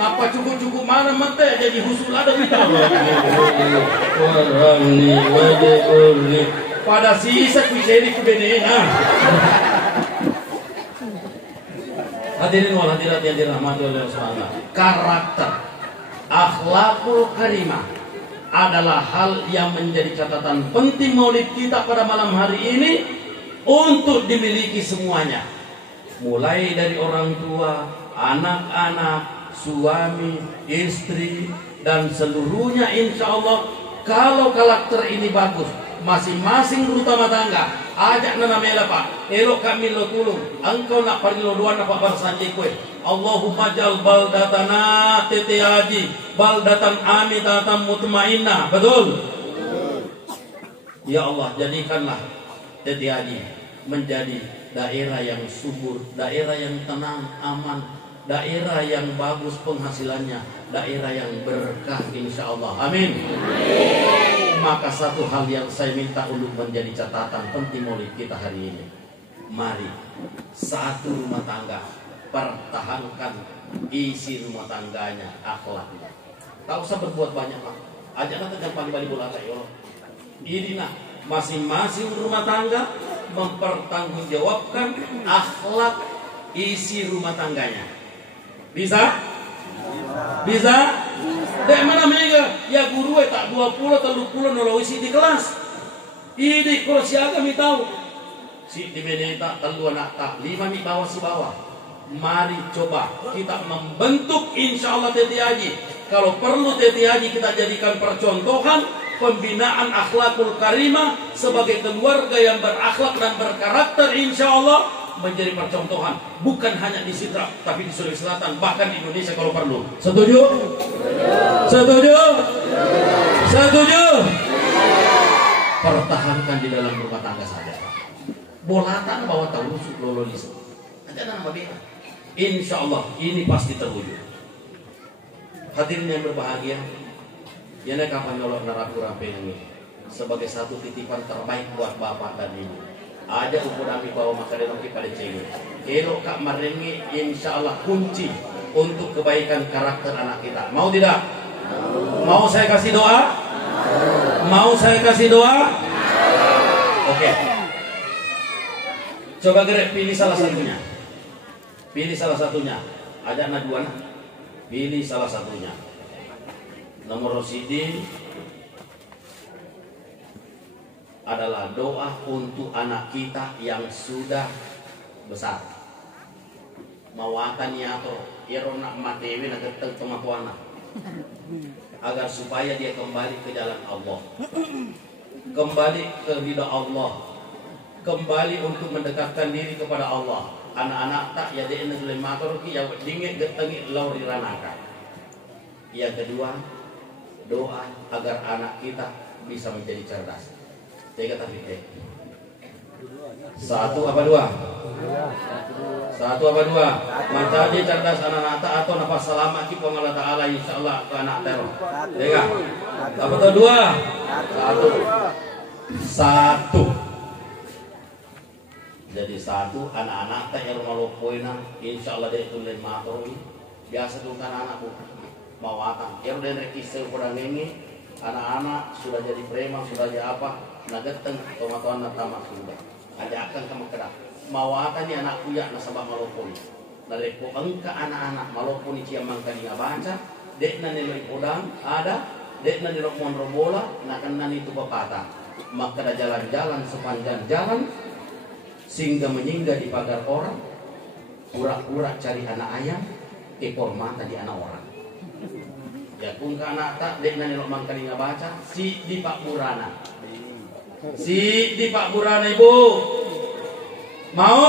Napa cukup-cukup mana mate jadi husul ada kita. Warhamni wajburni. Pada sisa kuiseri kubenena. Hadirin wal hadirat yang dirahmati oleh Allah. Karakter akhlakul karimah adalah hal yang menjadi catatan penting maulid kita pada malam hari ini untuk dimiliki semuanya. Mulai dari orang tua, anak-anak, suami, istri dan seluruhnya insya Allah. Kalau karakter ini bagus, masing-masing rumah tangga ajak nana mela pak elok kami lo tulung engkau nak pergi lo dua nak bersanjai kue Allahumma jal baldatana tete haji baldatan amitatan mutmainnah. Betul ya Allah, jadikanlah tete haji menjadi daerah yang subur, daerah yang tenang, aman, daerah yang bagus penghasilannya, daerah yang berkah insya Allah. Amin. Maka satu hal yang saya minta untuk menjadi catatan penting maulid kita hari ini, mari satu rumah tangga pertahankan isi rumah tangganya, akhlaknya. Tak usah berbuat banyak pak. Ajak nanti jangan balik bola kayo. Ini nah masing-masing rumah tangga mempertanggungjawabkan akhlak isi rumah tangganya. Bisa? Bisa? Dek mana mereka? Ya guru tak 20 atau 30 nolosi di kelas. Ini kalau siaga mi tahu. Si di meneta telu anak tak 5 mi bawah si bawah. Mari coba kita membentuk insya Allah Teti Haji. Kalau perlu Teti Haji kita jadikan percontohan pembinaan akhlakul karimah sebagai keluarga yang berakhlak dan berkarakter, insya Allah menjadi percontohan bukan hanya di Sidrap tapi di Sulawesi Selatan, bahkan di Indonesia kalau perlu. Setuju? Setuju? Setuju? Pertahankan di dalam rumah tangga saja. Bolatan bawa tahu lololis. Ada nama dia. Insya Allah ini pasti terwujud. Hadirin yang berbahagia, ya kapan nyolok narapura pengen sebagai satu titipan terbaik buat bapak dan ibu. Ada ukur kami bawa makanan pada cengeng. Elok kak marengi, insya Allah kunci untuk kebaikan karakter anak kita. Mau tidak? Mau saya kasih doa? Mau saya kasih doa? Oke. Coba gerak pilih salah satunya. Pilih salah satunya. Ada anak dua. Pilih salah satunya. Nomor Rosidin adalah doa untuk anak kita yang sudah besar. Mawatan atau irona matewi na geteng temakuana. Agar supaya dia kembali ke jalan Allah. Kembali ke ridha Allah. Kembali untuk mendekatkan diri kepada Allah. Anak-anak tak ya dia negeri mator ki ya dingin getengi lauri ranaka. Yang kedua, doa agar anak kita bisa menjadi cerdas. Tiga tapi satu apa dua? Satu apa dua? Menjadi cerdas anak-anak tak atau nafas selamat ki Allah Taala insyaallah ke anak teror. Tiga. Apa tuh dua? Satu. Satu. Jadi satu anak-anak tak yang malu poina insyaallah dia itu lain mator biasa tuh kan anak bu mawatan. Yang udah rekisel kurang ini anak-anak sudah jadi preman sudah jadi apa? Nageteng tomatoan tamak sudah. Ada akan kamu kerak. Mawatan ni anak kuya nasabah malopon. Narepo engka anak-anak malopon ni ciamang kaniya baca. Dek na nilai podang ada. Dek na nilai monrobola. Nakan na itu pepatah. Maka ada jalan-jalan sepanjang jalan. Sehingga menyingga di pagar orang. Pura-pura cari anak ayam. Ekor mata di anak orang. Ya pun ke anak tak. Dek na nilai mangkaniya baca. Si di Pak Burana. Si di Pak Burana ibu. Mau?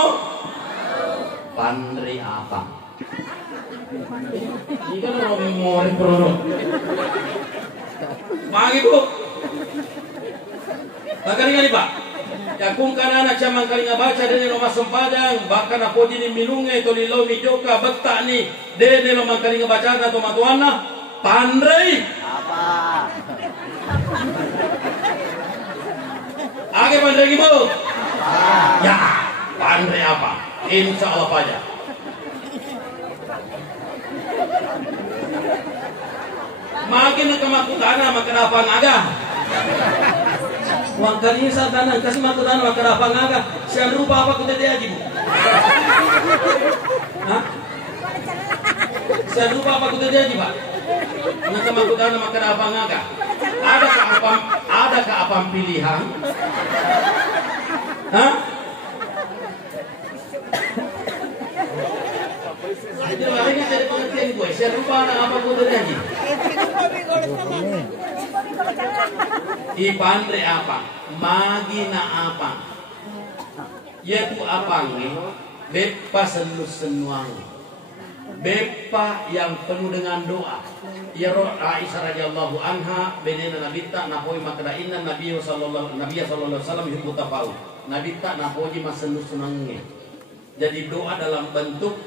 Pandri apa? Ini kan orang mau produk. Mang ibu. Bagari nih Pak. Ya kung kanana camang kali baca dene lo masempajang bahkan apo dini minunge to lilo mi joka betta ni dene lo mangkali baca na to matuana pandri apa? Age pandai ibu. Ya, pandai apa? Insya Allah pajak. Makin kemakutana makin apa ngaga. Wang kali sa tanang kasi makutana makin apa ngaga. Sian rupa apa kita dia ibu? Hah? Sian rupa apa kita dia Pak? Nang kemakutana makin apa ngaga. Adakah apa pilihan? Hah? Jadi larinya dari pengertian gue. Saya lupa apa gue tadi. Ipandre apa? Magina apa? Yaitu apa nih? Bepa senuang. Bepa yang penuh dengan doa. Ya Aisyah radhiyallahu anha benena nabita napoi makadainna Nabi sallallahu alaihi wasallam hibbu tafau. Nabita napoi masenu sunange. Jadi doa dalam bentuk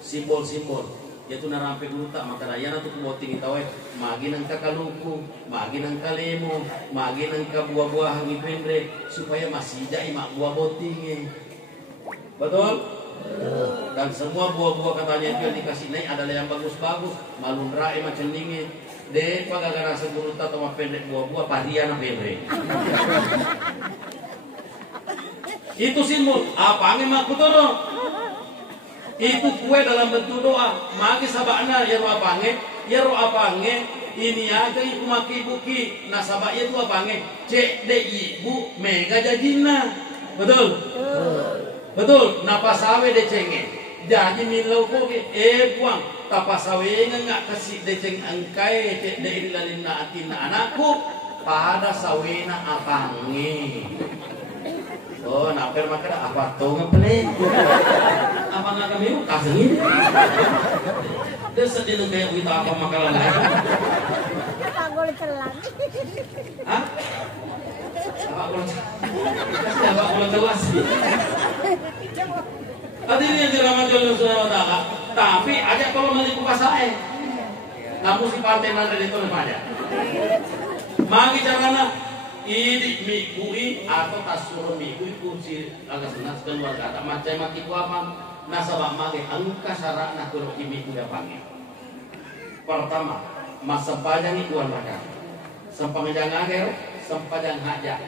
simbol-simbol yaitu narampe guluta makadayana tu kuboting itawe magi nang kakaluku, magi nang kalemo, magi nang buah-buahan ipendre supaya masih dai mak buah botinge. Betul? Dan semua buah-buah katanya itu yang dikasih naik adalah yang bagus-bagus malun rai macam dingin de pagagana seguru atau pendek buah-buah padiana pendek itu simbol apa angin makutoro itu kue dalam bentuk doa magi sabana ya ro apange ya ro apange ini aja ibu maki buki nasabah itu apange cek de ibu mega jajina betul betul napa sawe de cenge jadi milau ko buang tapasawengan nga kasi deceng angkay cek de inilalin na atin na anakku pada sawena apangi. Oh, naper makanya apa tuh ngepelin? Apa nggak kami kasih? Dia sedih kayak kita apa makanan lain? Apa boleh telan? Hah? Apa boleh? Kasih apa boleh telas? Tadi ini yang diramakan oleh saudara, tapi aja kalau melihat pasai, namun si pantai nanti itu aja. Magi carana ini migui atau tasur migui kunci agak senang keluar kata macam mati kuapan nasabah magi angka syarat nak kurang kimi kuda panggil. Pertama masa panjang itu mereka sempajang akhir sempajang hajat.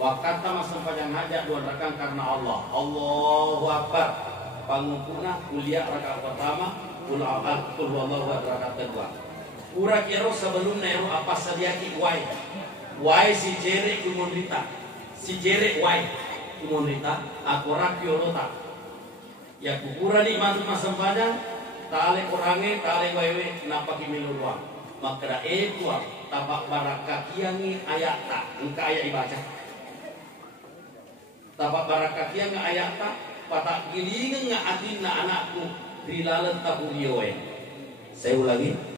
Wakata masa sempajang hajat dua rekan karena Allah. Allahu Akbar. Pangungkuna kuliah rakaat pertama, kul wallahu rakaat kedua. Ura kira sebelum nero apa sadiaki wai si jere kumonrita si jere wai kumonrita aku rakio rota ya kukura ni masuk masam padang tale kurange tale wewe napa kimilu ruang maka tua tapak barakakiangi ayat tak engka ayat dibaca tapak barakakiangi ayat tak patak gilingan nga atin na anakku dilalan tahu yoe saya ulangi